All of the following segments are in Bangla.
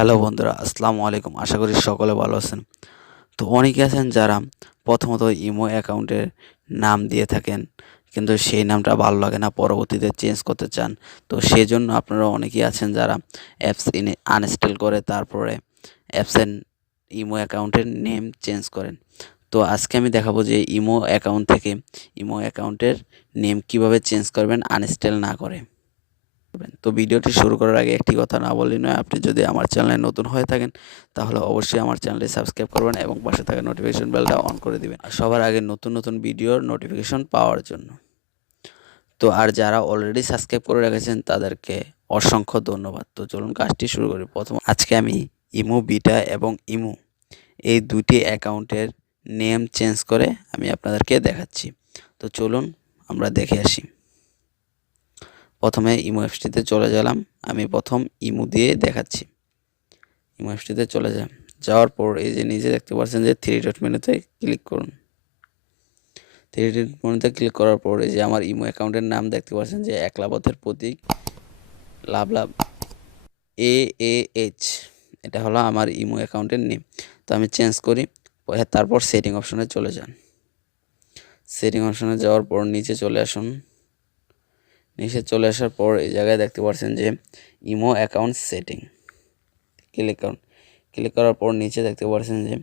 হ্যালো বন্ধুরা, আসসালামু আলাইকুম। আশা করি সকলে ভালো আছেন। তো অনেকে আছেন যারা প্রথমত ইমো অ্যাকাউন্টের নাম দিয়ে থাকেন, কিন্তু সেই নামটা ভালো লাগে না, পরবর্তীতে চেঞ্জ করতে চান। তো সেজন্য আপনারা অনেকেই আছেন যারা অ্যাপস আনইনস্টল করে তারপরে অ্যাপসের ইমো অ্যাকাউন্টের নেম চেঞ্জ করেন। তো আজকে আমি দেখাবো যে ইমো অ্যাকাউন্ট থেকে ইমো অ্যাকাউন্টের নেম কিভাবে চেঞ্জ করবেন আনইনস্টল না করে। তো ভিডিওটি শুরু করার আগে একটি কথা না বললেই নয়, আপনি যদি আমার চ্যানেলে নতুন হয়ে থাকেন তাহলে অবশ্যই আমার চ্যানেলটি সাবস্ক্রাইব করবেন এবং পাশে থাকা নোটিফিকেশন বেলটা অন করে দিবেন সবার আগে নতুন নতুন ভিডিওর নোটিফিকেশন পাওয়ার জন্য। তো আর যারা অলরেডি সাবস্ক্রাইব করে রেখেছেন তাদেরকে অসংখ্য ধন্যবাদ। তো চলুন কাজটি শুরু করি। প্রথম আজকে আমি ইমো বিটা এবং ইমো এই দুটি অ্যাকাউন্টের নেম চেঞ্জ করে আমি আপনাদেরকে দেখাচ্ছি। তো চলুন আমরা দেখে আসি। প্রথমে ইমো অ্যাপসটিতে চলে গেলাম। আমি প্রথম ইমো দিয়ে দেখাচ্ছি। ইমো অ্যাপসটিতে চলে যাওয়ার পর এই যে নিচে দেখতে পাচ্ছেন যে থ্রি ডট মেনুতে ক্লিক করুন। থ্রি ডট মেনুতে ক্লিক করার পর এই যে আমার ইমো অ্যাকাউন্টের নাম দেখতে পাচ্ছেন যে একলাপথের প্রতীক লাভ লাভ AAH, এটা হলো আমার ইমো অ্যাকাউন্টের নেম। তো আমি চেঞ্জ করি। তারপর সেটিং অপশনে চলে যান। সেটিং অপশনে যাওয়ার পর নিচে চলে আসুন। নিচে চলে আসার পর এই জায়গায় দেখতে পাচ্ছেন যে ইমো অ্যাকাউন্ট সেটিং, ক্লিক করুন। ক্লিক করার পর নিচে দেখতে পাচ্ছেন যে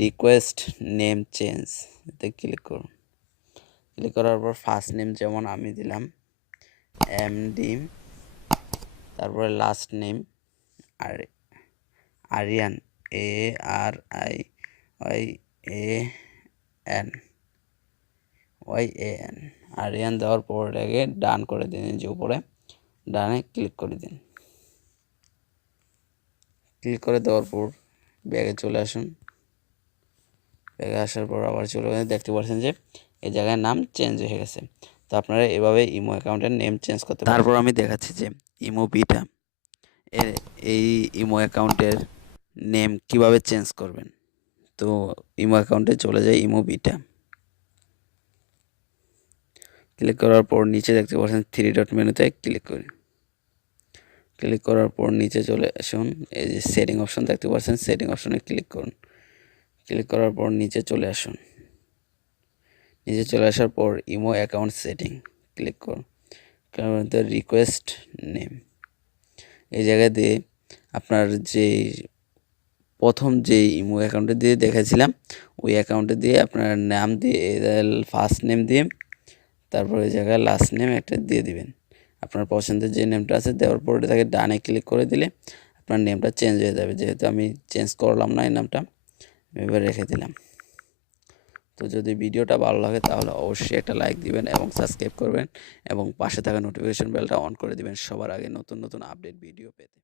রিকোয়েস্ট নেম চেঞ্জ, এতে ক্লিক করুন। ক্লিক করার পর ফার্স্ট নেম যেমন আমি দিলাম MD, তারপরে last name Ariyan ARIYAN Ariyan দেওয়ার পর এটাকে ডান করে দিন। যে উপরে ডানে ক্লিক করে দিন। ক্লিক করে দেওয়ার পর ব্যাগে চলে আসুন। ব্যাগে আসার পর আবার চলে গেলে দেখতে পাচ্ছেন যে এই জায়গায় নাম চেঞ্জ হয়ে গেছে। তো আপনারা এভাবে ইমো অ্যাকাউন্টের নেম চেঞ্জ করতে পারেন। তারপর আমি দেখাচ্ছি যে ইমো বিটা এই ইমো অ্যাকাউন্টের নেম কিভাবে চেঞ্জ করবেন। তো ইমো অ্যাকাউন্টে চলে যায় ইমো বিটা। ক্লিক করার পর নিচে দেখতে পাচ্ছেন থ্রি ডট মেনুতে ক্লিক করি। ক্লিক করার পর নিচে চলে আসুন। এই যে সেটিং অপশন দেখতে পাচ্ছেন, সেটিং অপশনে ক্লিক করুন। ক্লিক করার পর নিচে চলে আসুন। নিচে চলে আসার পর ইমো অ্যাকাউন্ট সেটিং ক্লিক করুন। রিকোয়েস্ট নেম এই জায়গায় দিয়ে আপনার যে প্রথম যে ইমো অ্যাকাউন্টে দিয়ে দেখেছিলাম ওই অ্যাকাউন্টে দিয়ে আপনার নাম দিয়ে ফার্স্ট নেম দিয়ে তারপর এই জায়গায় লাস্ট নেম একটা দিয়ে দিবেন। আপনার পছন্দের যে নেমটা আছে দেওয়ার পর তাকে ডানে ক্লিক করে দিলে আপনার নেমটা চেঞ্জ হয়ে যাবে। যেহেতু আমি চেঞ্জ করলাম না এই নামটা, আমি এবার রেখে দিলাম। তো যদি ভিডিওটা ভালো লাগে তাহলে অবশ্যই একটা লাইক দিবেন এবং সাবস্ক্রাইব করবেন এবং পাশে থাকা নোটিফিকেশন বেলটা অন করে দিবেন সবার আগে নতুন নতুন আপডেট ভিডিও পেতে।